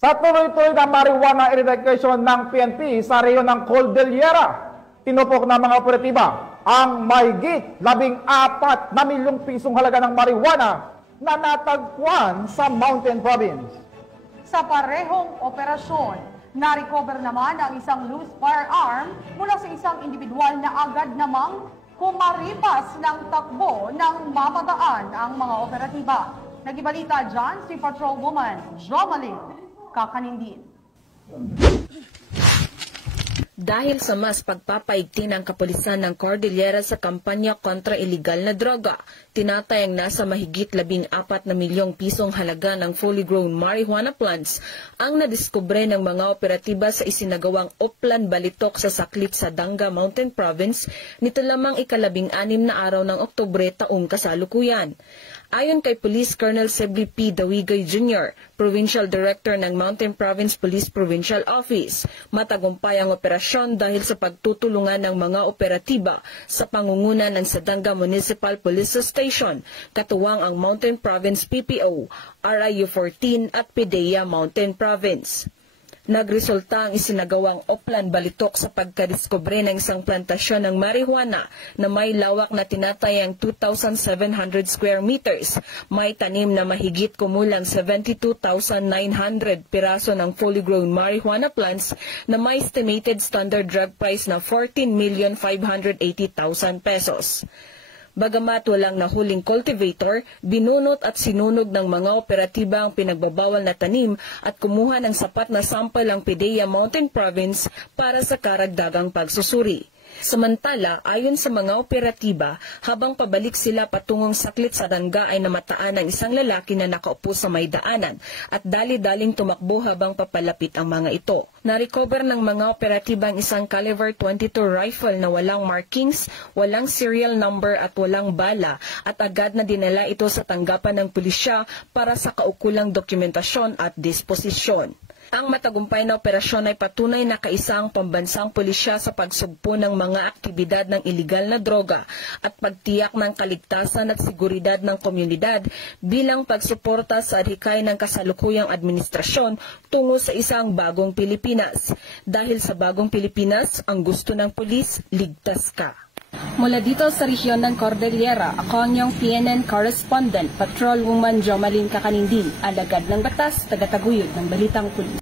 Sa tuloy-tuloy na marijuana eradication ng PNP sa rehiyon ng Cordillera, tinupok ng mga operatiba ang mahigit 14 na milyong pisong halaga ng marijuana na natagpuan sa Mountain Province. Sa parehong operasyon, na-recover naman ang isang loose firearm mula sa isang individual na agad namang kumaripas ng takbo ng mamataan ang mga operatiba. Nagibalita dyan si Patrolwoman Jomalyn Kakanindin. Dahil sa mas pagpapaigting ng kapulisan ng Cordillera sa kampanya kontra iligal na droga, tinatayang nasa mahigit 14 na milyong pisong halaga ng fully grown marijuana plants ang nadiskubre ng mga operatiba sa isinagawang Oplan Balitok sa Saklit sa Danga Mountain Province nito lamang ika-16 na araw ng Oktubre taong kasalukuyan. Ayon kay Police Colonel Sebli P. Dawigay Jr., Provincial Director ng Mountain Province Police Provincial Office, matagumpay ang operasyon dahil sa pagtutulungan ng mga operatiba sa pangunguna ng Sadanga Municipal Police Station, katuwang ang Mountain Province PPO, RIU-14 at PDEA Mountain Province. Nagresulta ang isinagawang Oplan Balitok sa pagkadiskubre ng isang plantasyon ng marijuana na may lawak na tinatayang 2,700 square meters, may tanim na mahigit kumulang 72,900 piraso ng fully grown marijuana plants na may estimated standard drug price na 14,580,000 pesos. Bagamat walang nahuling cultivator, binunot at sinunog ng mga operatiba ang pinagbabawal na tanim at kumuha ng sapat na sample ang PDEA Mountain Province para sa karagdagang pagsusuri. Samantala, ayon sa mga operatiba, habang pabalik sila patungong Saklit sa Danga ay namataan ang isang lalaki na nakaupo sa may daanan at dali-daling tumakbo habang papalapit ang mga ito. Na-recover ng mga operatiba ang isang caliber 22 rifle na walang markings, walang serial number at walang bala at agad na dinala ito sa tanggapan ng pulisya para sa kaukulang dokumentasyon at disposisyon. Ang matagumpay na operasyon ay patunay na kaisa ang pambansang pulisya sa pagsugpo ng mga aktibidad ng iligal na droga at pagtiyak ng kaligtasan at seguridad ng komunidad bilang pagsuporta sa adhikay ng kasalukuyang administrasyon tungo sa isang bagong Pilipinas. Dahil sa bagong Pilipinas, ang gusto ng pulis, ligtas ka. Mula dito sa rehiyon ng Cordillera, ako ang iyong PNN correspondent, Patrolwoman Jomalyn Kakanindin, alagad ng batas, tagataguyod ng Balitang Pulis.